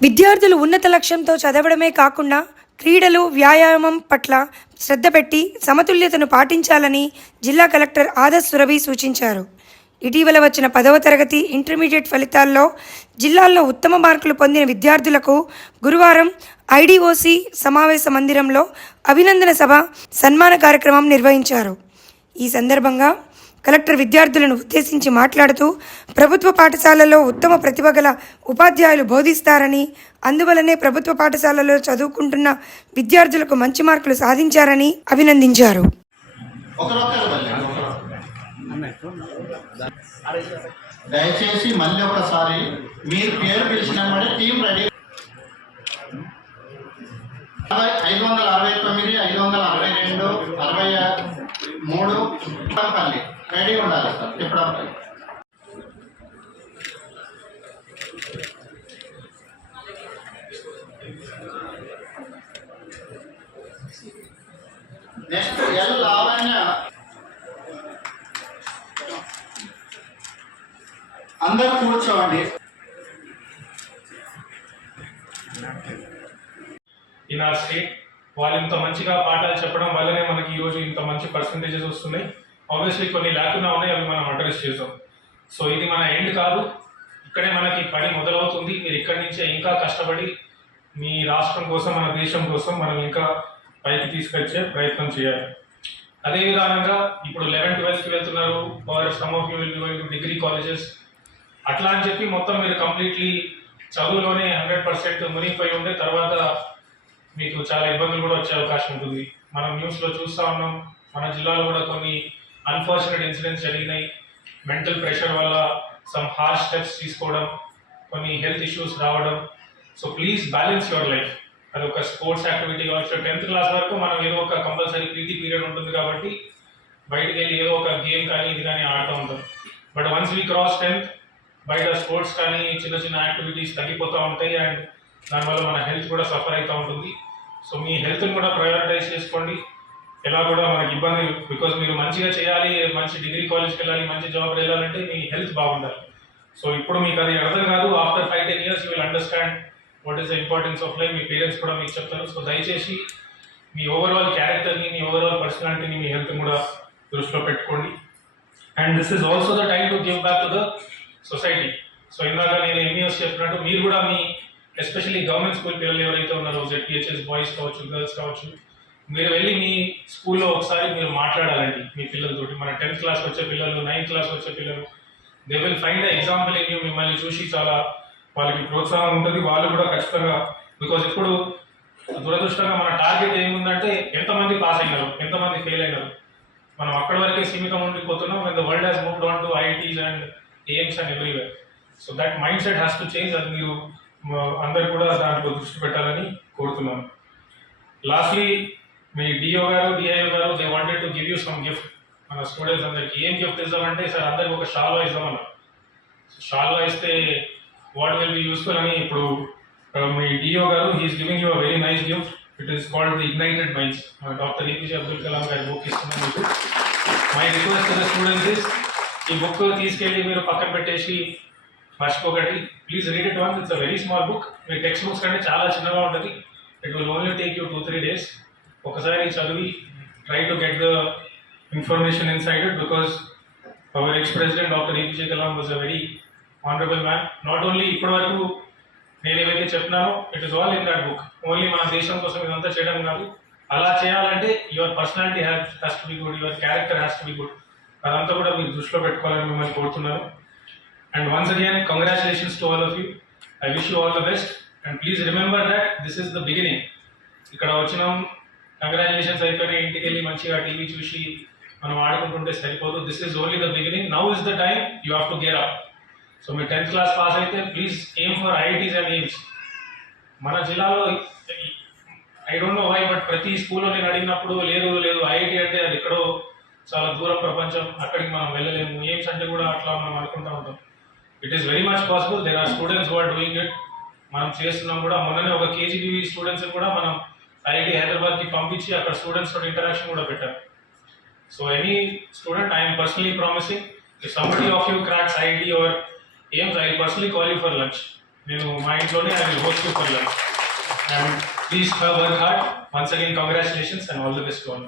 విద్యార్థులు ఉన్నత లక్ష్యంతో చదవడమే కాకుండా క్రీడలు వ్యాయామం పట్ల శ్రద్ధ పెట్టి సమతుల్యతను పాటించాలని జిల్లా కలెక్టర్ ఆదర్శ్ సురభి సూచించారు. ఇటీవల వచ్చిన పదవ తరగతి ఇంటర్మీడియట్ ఫలితాల్లో జిల్లాల్లో ఉత్తమ మార్కులు పొందిన విద్యార్థులకు గురువారం ఐడిఓసి సమావేశ మందిరంలో అభినందన సభ సన్మాన కార్యక్రమం నిర్వహించారు. ఈ సందర్భంగా కలెక్టర్ విద్యార్థులను ఉద్దేశించి మాట్లాడుతూ ప్రభుత్వ పాఠశాలలో ఉత్తమ ప్రతిభ గల ఉపాధ్యాయులు బోధిస్తారని అందువలనే ప్రభుత్వ పాఠశాలలో చదువుకుంటున్న విద్యార్థులకు మంచి మార్కులు సాధించారని అభినందించారు. దయచేసి మళ్ళీ ఒకసారి మీరు పేరు పిలిచిన టీం రెడీ. అరవై ఐదు వందల అరవై తొమ్మిది ఐదు వందల అరవై రెండు అరవై మూడు పల్లి రెడీ ఉండాలి సార్. ఇప్పుడు నెక్స్ట్ ఎల్ లావణ్య. అందరూ కూర్చోండి. ఇన్ ఆర్ వాళ్ళు ఇంత మంచిగా పాఠాలు చెప్పడం వల్లనే మనకి ఈరోజు ఇంత మంచి పర్సంటేజెస్ వస్తున్నాయి. ఆబ్వియస్లీ కొన్ని లేకుండా ఉన్నాయి అవి మనం అడ్రస్ చేసాం సో ఇది మన ఎండ్ కాదు. ఇక్కడే మనకి పని మొదలవుతుంది. మీరు ఇక్కడి నుంచే ఇంకా కష్టపడి మీ రాష్ట్రం కోసం మన దేశం కోసం మనం ఇంకా పైకి తీసుకొచ్చే ప్రయత్నం చేయాలి. అదే విధానంగా ఇప్పుడు లెవెన్ ట్వెల్త్కి వెళ్తున్నారు. Are some of you will going degree colleges అట్లా అని చెప్పి మొత్తం మీరు కంప్లీట్లీ చదువులోనే హండ్రెడ్ పర్సెంట్ మునిగిపోయి ఉంటే తర్వాత మీకు చాలా ఇబ్బందులు కూడా వచ్చే అవకాశం ఉంటుంది. మనం న్యూస్లో చూస్తూ ఉన్నాం. మన జిల్లాలో కూడా కొన్ని అన్ఫార్చునేట్ ఇన్సిడెంట్స్ జరిగినాయి. మెంటల్ ప్రెషర్ వల్ల సమ్ హార్ష్ స్టెప్స్ తీసుకోవడం కొన్ని హెల్త్ ఇష్యూస్ రావడం. So please balance your life అది ఒక స్పోర్ట్స్ యాక్టివిటీ కావచ్చు. టెన్త్ క్లాస్ వరకు మనం ఏదో ఒక కంపల్సరీ పీటీ పీరియడ్ ఉంటుంది కాబట్టి బయటికి వెళ్ళి ఏదో ఒక గేమ్ కానీ ఇది కానీ ఆడుతూ ఉంటాం. But once we cross tenth బయట స్పోర్ట్స్ కానీ చిన్న చిన్న యాక్టివిటీస్ తగ్గిపోతూ ఉంటాయి. అండ్ దానివల్ల మన హెల్త్ కూడా సఫర్ అవుతూ ఉంటుంది. సో మీ హెల్త్ని కూడా ప్రయారిటైజ్ చేసుకోండి. ఎలా కూడా మనకి ఇబ్బంది బికాజ్ మీరు మంచిగా చేయాలి మంచి డిగ్రీ కాలేజ్కి వెళ్ళాలి మంచి జాబ్ వెళ్ళాలంటే మీ హెల్త్ బాగుండాలి. సో ఇప్పుడు మీకు అది అర్థం కాదు. After five ten years will understand what is the importance of life. Me parents కూడా మీకు చెప్తారు. సో దయచేసి మీ ఓవరాల్ క్యారెక్టర్ని మీ ఓవరాల్ పర్సనాలిటీని మీ హెల్త్ కూడా దృష్టిలో పెట్టుకోండి. And this is also the time to give back to the society. So ఇందాక నేను ఎంఈఎస్ చెప్పినట్టు మీరు కూడా మీ ఎస్పెషల్లీ గవర్నమెంట్ స్కూల్ పిల్లలు ఎవరైతే ఉన్నారో జెడ్పిహెచ్ఎస్ బాయ్స్ కావచ్చు గర్ల్స్ కావచ్చు మీరు వెళ్ళి మీ స్కూల్లో ఒకసారి మీరు మాట్లాడాలండి మీ పిల్లలతోటి. మన టెన్త్ క్లాస్కి వచ్చే పిల్లలు నైన్త్ క్లాస్కి వచ్చే పిల్లలు they will find the example in మిమ్మల్ని చూసి చాలా వాళ్ళకి ప్రోత్సాహం ఉంటుంది. వాళ్ళు కూడా ఖచ్చితంగా బికాజ్ ఇప్పుడు దురదృష్టంగా మన టార్గెట్ ఏముందంటే ఎంతమంది పాస్ అయినారు ఎంతమంది ఫెయిల్ అయినారు. మనం అక్కడి వరకే సీమితం ఉండిపోతున్నాం and the world has moved on to IITs and AIIMS and everywhere so that mind set has to change అది మీరు అందరు కూడా దాంట్లో దృష్టి పెట్టాలని కోరుతున్నాను. లాస్ట్లీ మీ డిఓ గారు డిఐఓ గారు they wanted to give you some gift మన స్టూడెంట్స్ అందరికి. ఏం గిఫ్ట్ ఇద్దామంటే సార్ అందరికి ఒక షాల్వా ఇద్దామన్నారు షాల్వా ఇస్తే వాట్ విల్ బి యూస్ఫుల్ అని ఇప్పుడు మీ డిఓ గారు he is giving you a very nice gift it is called the ignited minds doctor APJ Abdul Kalam గారి బుక్ ఇస్తున్నాను మీకు. మై రిక్వెస్ట్ స్టూడెంట్స్ ఈ బుక్ తీసుకెళ్ళి మీరు పక్కన పెట్టేసి మర్చిపోకండి. Please read it once it's a very small book me text books కంటే చాలా చిన్నగా ఉంటుంది. It will only take you two three days ఒకసారి చదివి try to get the information inside it because our ex president doctor APJ Kalam was a very honourable man not only ఇప్పటి వరకు నేను ఏవైతే చెప్తున్నానో it is all in that book only మన దేశం కోసం ఇదంతా చేయడం కాదు. అలా చేయాలంటే your personality has has to be good your character has to be good అదంతా కూడా మీరు దృష్టిలో పెట్టుకోవాలని మిమ్మల్ని కోరుతున్నాను. And once again congratulations to all of you I wish you all the best and please remember that this is the beginning ఇక్కడ వచ్చినాం. Congratulations అయిపోయినా ఇంటికి వెళ్ళి మంచిగా టీవీ చూసి మనం ఆడుకుంటుంటే సరిపోదు. This is only the beginning now is the time you have to gear up so మీరు టెన్త్ క్లాస్ పాస్ అయితే please aim for IITs and AIIMS మన జిల్లాలో I don't know why but ప్రతి స్కూల్లో నేను అడిగినప్పుడు లేదు లేదు ఐఐటి అంటే అది ఎక్కడో చాలా దూరం ప్రపంచం. అక్కడికి మనం వెళ్ళలేము. ఎయిమ్స్ అంటే కూడా అట్లా మనం అనుకుంటా ఉంటాం. It is very much possible there are students are doing it మనం చేస్తున్నాం కూడా మొన్ననే ఒక కేజీబీవీ స్టూడెంట్స్ కూడా మనం ఐఐటి హైదరాబాద్కి పంపించి అక్కడ స్టూడెంట్స్ తోటి ఇంటరాక్షన్ కూడా పెట్టాం. So any student I'm personally promising if somebody of you cracks IIT or aims, I will personally call you for lunch. నేను మా ఇంట్లోనే I will host for lunch and please work hard once again congratulations and all the best one